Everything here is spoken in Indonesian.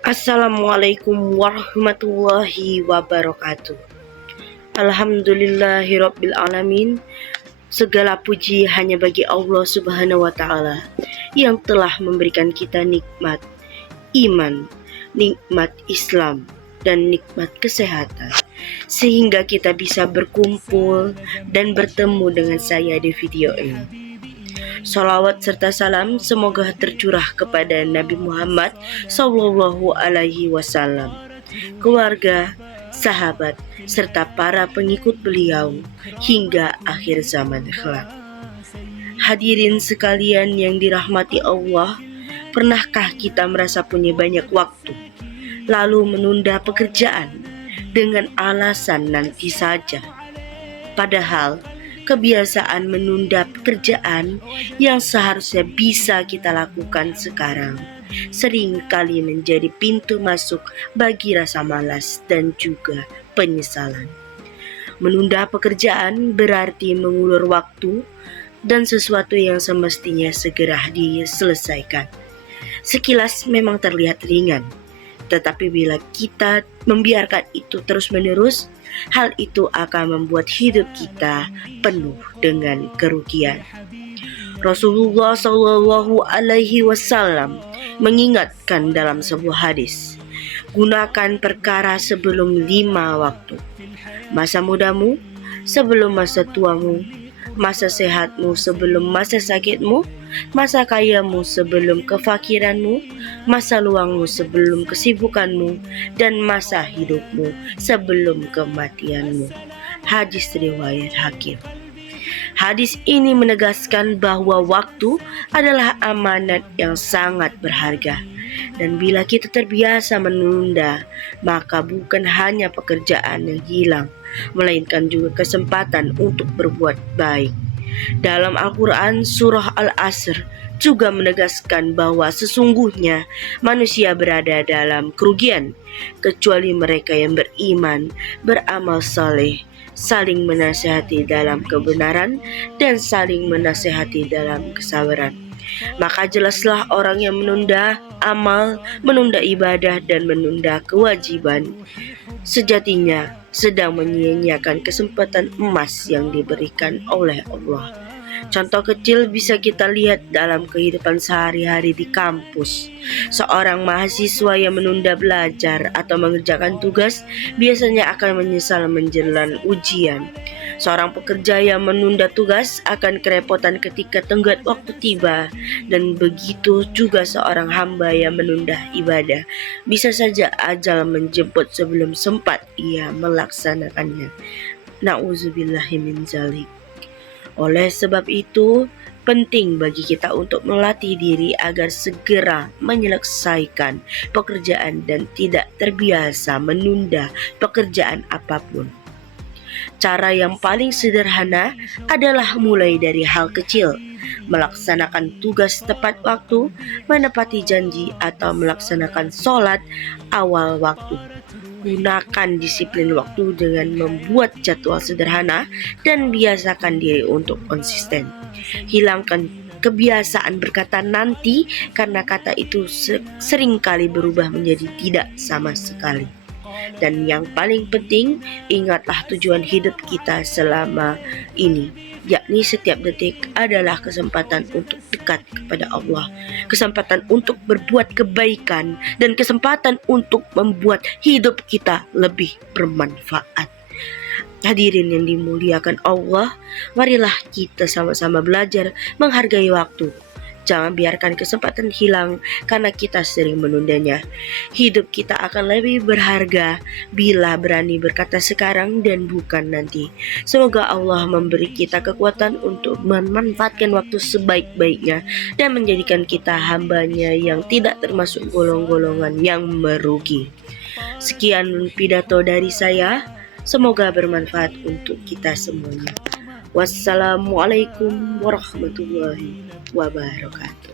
Assalamualaikum warahmatullahi wabarakatuh. Alhamdulillahirabbil alamin. Segala puji hanya bagi Allah Subhanahu wa taala yang telah memberikan kita nikmat iman, nikmat Islam, dan nikmat kesehatan sehingga kita bisa berkumpul dan bertemu dengan saya di video ini. Salawat serta salam semoga tercurah kepada Nabi Muhammad Sallallahu Alaihi Wasallam, keluarga, sahabat, serta para pengikut beliau hingga akhir zaman kelak. Hadirin sekalian yang dirahmati Allah, pernahkah kita merasa punya banyak waktu, lalu menunda pekerjaan dengan alasan nanti saja? Padahal kebiasaan menunda pekerjaan yang seharusnya bisa kita lakukan sekarang sering kali menjadi pintu masuk bagi rasa malas dan juga penyesalan. Menunda pekerjaan berarti mengulur waktu dan sesuatu yang semestinya segera diselesaikan. Sekilas memang terlihat ringan, tetapi bila kita membiarkan itu terus-menerus, hal itu akan membuat hidup kita penuh dengan kerugian. Rasulullah Shallallahu Alaihi Wasallam mengingatkan dalam sebuah hadis, gunakan perkara sebelum 5 waktu, masa mudamu sebelum masa tuamu, masa sehatmu sebelum masa sakitmu, masa kayamu sebelum kefakiranmu, masa luangmu sebelum kesibukanmu, dan masa hidupmu sebelum kematianmu. Hadis riwayat Hakim. Hadis ini menegaskan bahwa waktu adalah amanat yang sangat berharga. Dan bila kita terbiasa menunda, maka bukan hanya pekerjaan yang hilang, melainkan juga kesempatan untuk berbuat baik. Dalam Al-Quran surah Al-Asr juga menegaskan bahwa sesungguhnya manusia berada dalam kerugian, kecuali mereka yang beriman, beramal saleh, saling menasihati dalam kebenaran, dan saling menasihati dalam kesabaran. Maka jelaslah orang yang menunda amal, menunda ibadah, dan menunda kewajiban sejatinya sedang menyia-nyiakan kesempatan emas yang diberikan oleh Allah. Contoh kecil bisa kita lihat dalam kehidupan sehari-hari di kampus. Seorang mahasiswa yang menunda belajar atau mengerjakan tugas biasanya akan menyesal menjelang ujian. Seorang pekerja yang menunda tugas akan kerepotan ketika tenggat waktu tiba, dan begitu juga seorang hamba yang menunda ibadah. Bisa saja ajal menjemput sebelum sempat ia melaksanakannya. Na'udzubillahi min dzalik. Oleh sebab itu, penting bagi kita untuk melatih diri agar segera menyelesaikan pekerjaan dan tidak terbiasa menunda pekerjaan apapun. Cara yang paling sederhana adalah mulai dari hal kecil, melaksanakan tugas tepat waktu, menepati janji, atau melaksanakan sholat awal waktu. Gunakan disiplin waktu dengan membuat jadwal sederhana dan biasakan diri untuk konsisten. Hilangkan kebiasaan berkata nanti, karena kata itu seringkali berubah menjadi tidak sama sekali. Dan yang paling penting, ingatlah tujuan hidup kita selama ini, yakni setiap detik adalah kesempatan untuk dekat kepada Allah, kesempatan untuk berbuat kebaikan, dan kesempatan untuk membuat hidup kita lebih bermanfaat. Hadirin yang dimuliakan Allah, marilah kita sama-sama belajar menghargai waktu. Jangan biarkan kesempatan hilang karena kita sering menundanya. Hidup kita akan lebih berharga bila berani berkata sekarang dan bukan nanti. Semoga Allah memberi kita kekuatan untuk memanfaatkan waktu sebaik-baiknya dan menjadikan kita hamba-Nya yang tidak termasuk golongan-golongan yang merugi. Sekian pidato dari saya. Semoga bermanfaat untuk kita semuanya. Wassalamualaikum warahmatullahi wabarakatuh.